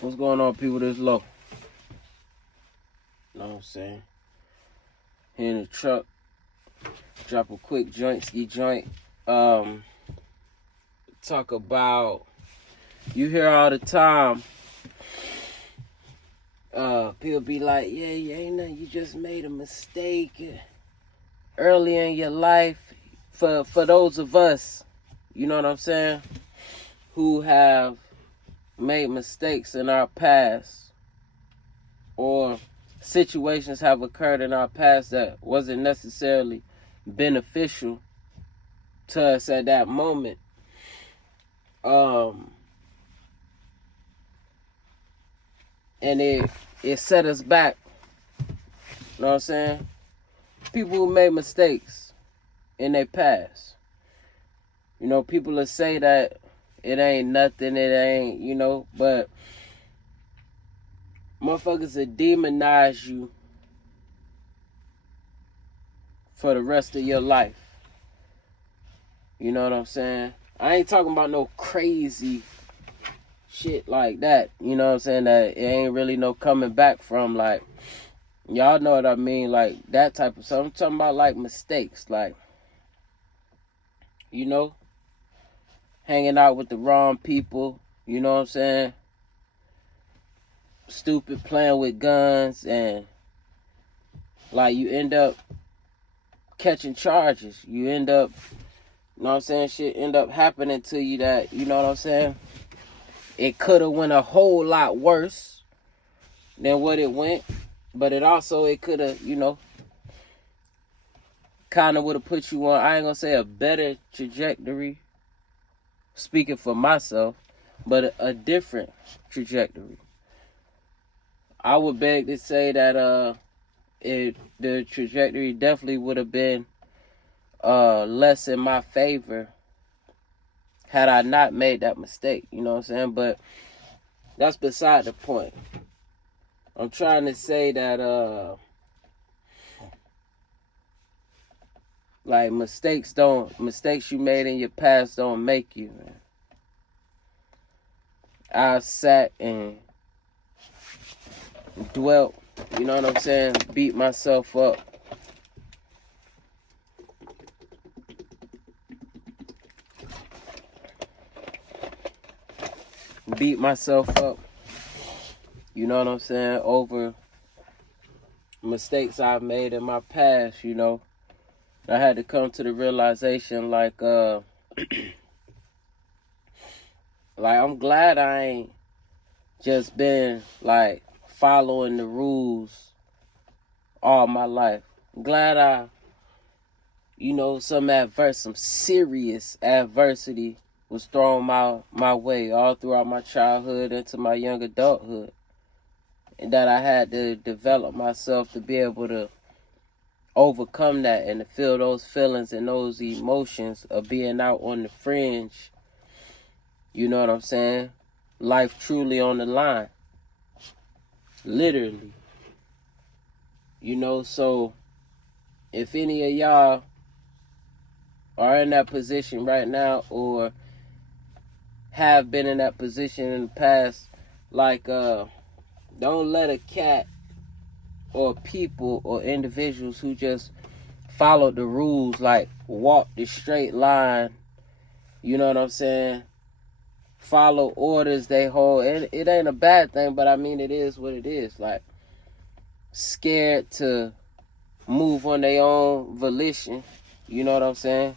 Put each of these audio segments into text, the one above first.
What's going on, people? This Lo. Know what I'm saying? Here in the truck, drop a quick ski joint. Talk about, you hear all the time, people be like, yeah, ain't nothing, you just made a mistake early in your life. For those of us, you know what I'm saying, who have made mistakes in our past, or situations have occurred in our past that wasn't necessarily beneficial to us at that moment. And it set us back. You know what I'm saying? People who made mistakes in their past. You know, people will say that it ain't nothing, it ain't, but motherfuckers will demonize you for the rest of your life. You know what I'm saying? I ain't talking about no crazy shit like that. You know what I'm saying? That it ain't really no coming back from. Like, y'all know what I mean? Like, that type of stuff. I'm talking about, like, mistakes. Like, hanging out with the wrong people. You know what I'm saying? Stupid playing with guns. And, like, you end up catching charges. You end up, you know what I'm saying? Shit end up happening to you that, you know what I'm saying? It could have went a whole lot worse than what it went. But it could have, kind of would have put you on, I ain't gonna say a better trajectory, speaking for myself, but a different trajectory. I would beg to say that the trajectory definitely would have been less in my favor had I not made that mistake. You know what I'm saying? But that's beside the point. I'm trying to say that like mistakes you made in your past don't make you, man. I've sat and dwelt, you know what I'm saying, beat myself up. Beat myself up, you know what I'm saying, over mistakes I've made in my past, I had to come to the realization, like, like, I'm glad I ain't just been, like, following the rules all my life. I'm glad I, some serious adversity was thrown my way all throughout my childhood into my young adulthood. And that I had to develop myself to be able to overcome that and to feel those feelings and those emotions of being out on the fringe. You know what I'm saying? Life truly on the line. Literally. So if any of y'all are in that position right now or have been in that position in the past, like, don't let a cat or people or individuals who just follow the rules, like walk the straight line, you know what I'm saying, follow orders they hold. And it ain't a bad thing, but I mean, it is what it is. Like, scared to move on their own volition, you know what I'm saying?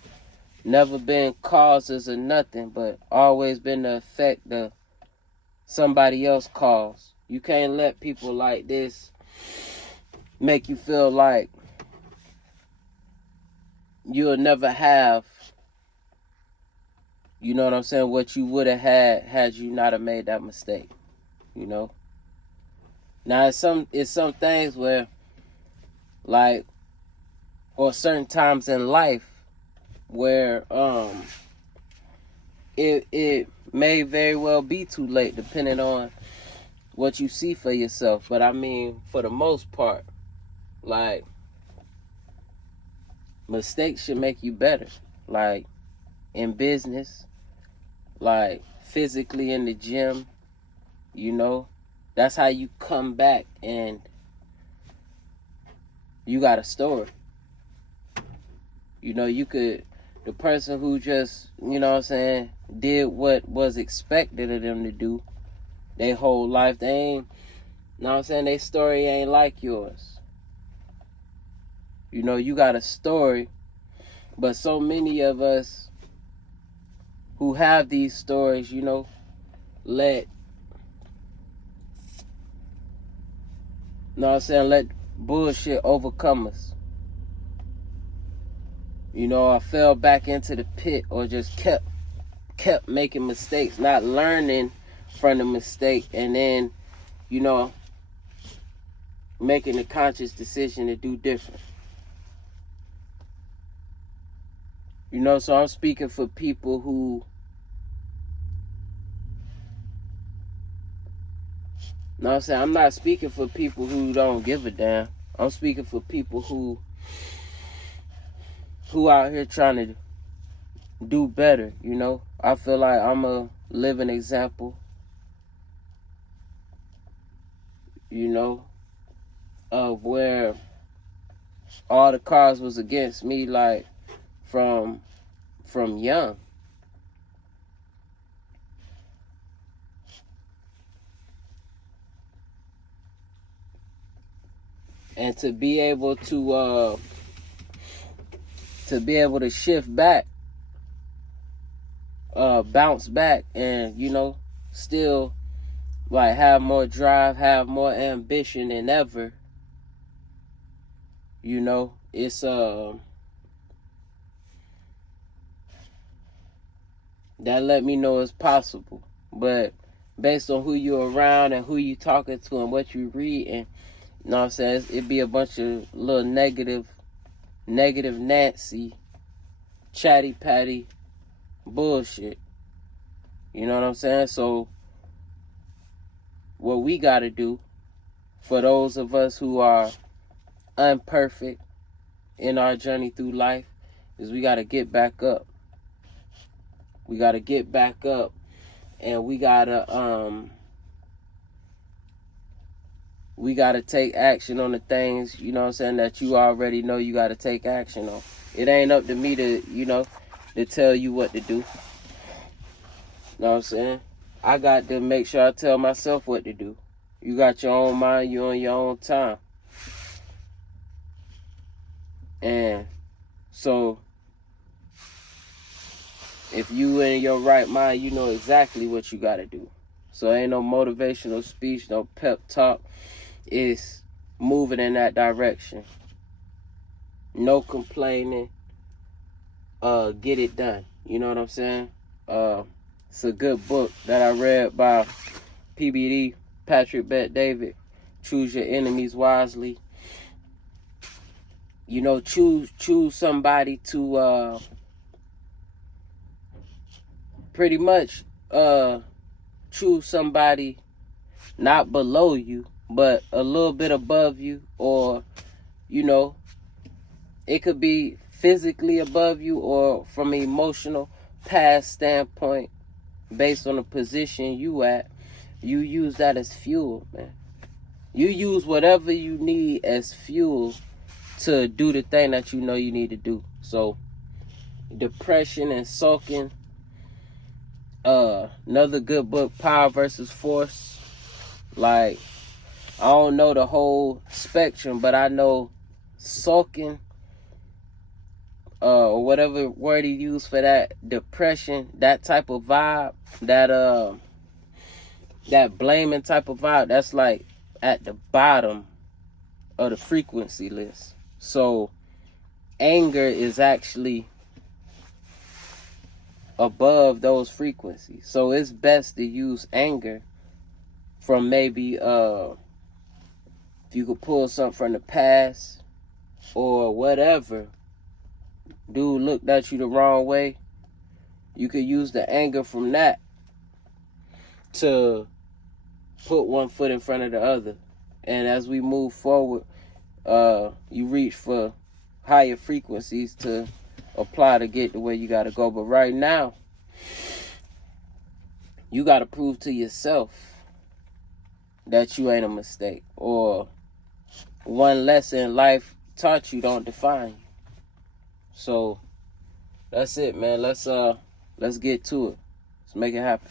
Never been causes of nothing, but always been the effect of somebody else's cause. You can't let people like this make you feel like you'll never have, you know what I'm saying, what you would have had you not have made that mistake, Now, it's some things where, like, or certain times in life where it may very well be too late, depending on what you see for yourself. But I mean, for the most part, like, mistakes should make you better. Like, in business, like, physically in the gym, You know, that's how you come back and you got a story. You know, you could, the person who just, you know what I'm saying, did what was expected of them to do their whole life, they ain't, you know what I'm saying, their story ain't like yours. You know, you got a story, but so many of us who have these stories, you know, let, you know what I'm saying, let bullshit overcome us. You know, I fell back into the pit or just kept making mistakes, not learning from the mistake, and then, you know, making a conscious decision to do different. You know, so I'm speaking for people who, you know what I'm saying, I'm not speaking for people who don't give a damn. I'm speaking for people who out here trying to do better, you know. I feel like I'm a living example, you know, of where all the cards was against me, like, from young. And to be able to shift back, bounce back, and, you know, still like have more drive, have more ambition than ever. You know, it's that let me know it's possible. But based on who you're around and who you talking to and what you read, and, you know what I'm saying, it'd be a bunch of little negative Nancy, chatty patty bullshit. You know what I'm saying? So what we gotta do, for those of us who are imperfect in our journey through life, is we gotta get back up. We gotta get back up, and we gotta take action on the things, you know what I'm saying, that you already know you gotta take action on. It ain't up to me to, you know, to tell you what to do. You know what I'm saying? I got to make sure I tell myself what to do. You got your own mind, you on your own time. And so if you in your right mind, you know exactly what you got to do. So ain't no motivational speech, no pep talk. It's moving in that direction. No complaining. Get it done. You know what I'm saying? It's a good book that I read by PBD, Patrick Bet-David. Choose your enemies wisely. You know, choose somebody to pretty much choose somebody not below you, but a little bit above you, or, you know, it could be physically above you or from an emotional past standpoint, based on the position you at. You use that as fuel, man. You use whatever you need as fuel to do the thing that you know you need to do. So depression and sulking, another good book, Power versus Force. Like, I don't know the whole spectrum, but I know sulking, or whatever word he used for that, depression, that type of vibe, that blaming type of vibe, that's like at the bottom of the frequency list. So anger is actually above those frequencies. So it's best to use anger from maybe if you could pull something from the past or whatever. Dude looked at you the wrong way. You could use the anger from that to put one foot in front of the other. And as we move forward, you reach for higher frequencies to apply to get to where you got to go. But right now, you got to prove to yourself that you ain't a mistake, or one lesson life taught you don't define you. So that's it, man. Let's get to it. Let's make it happen.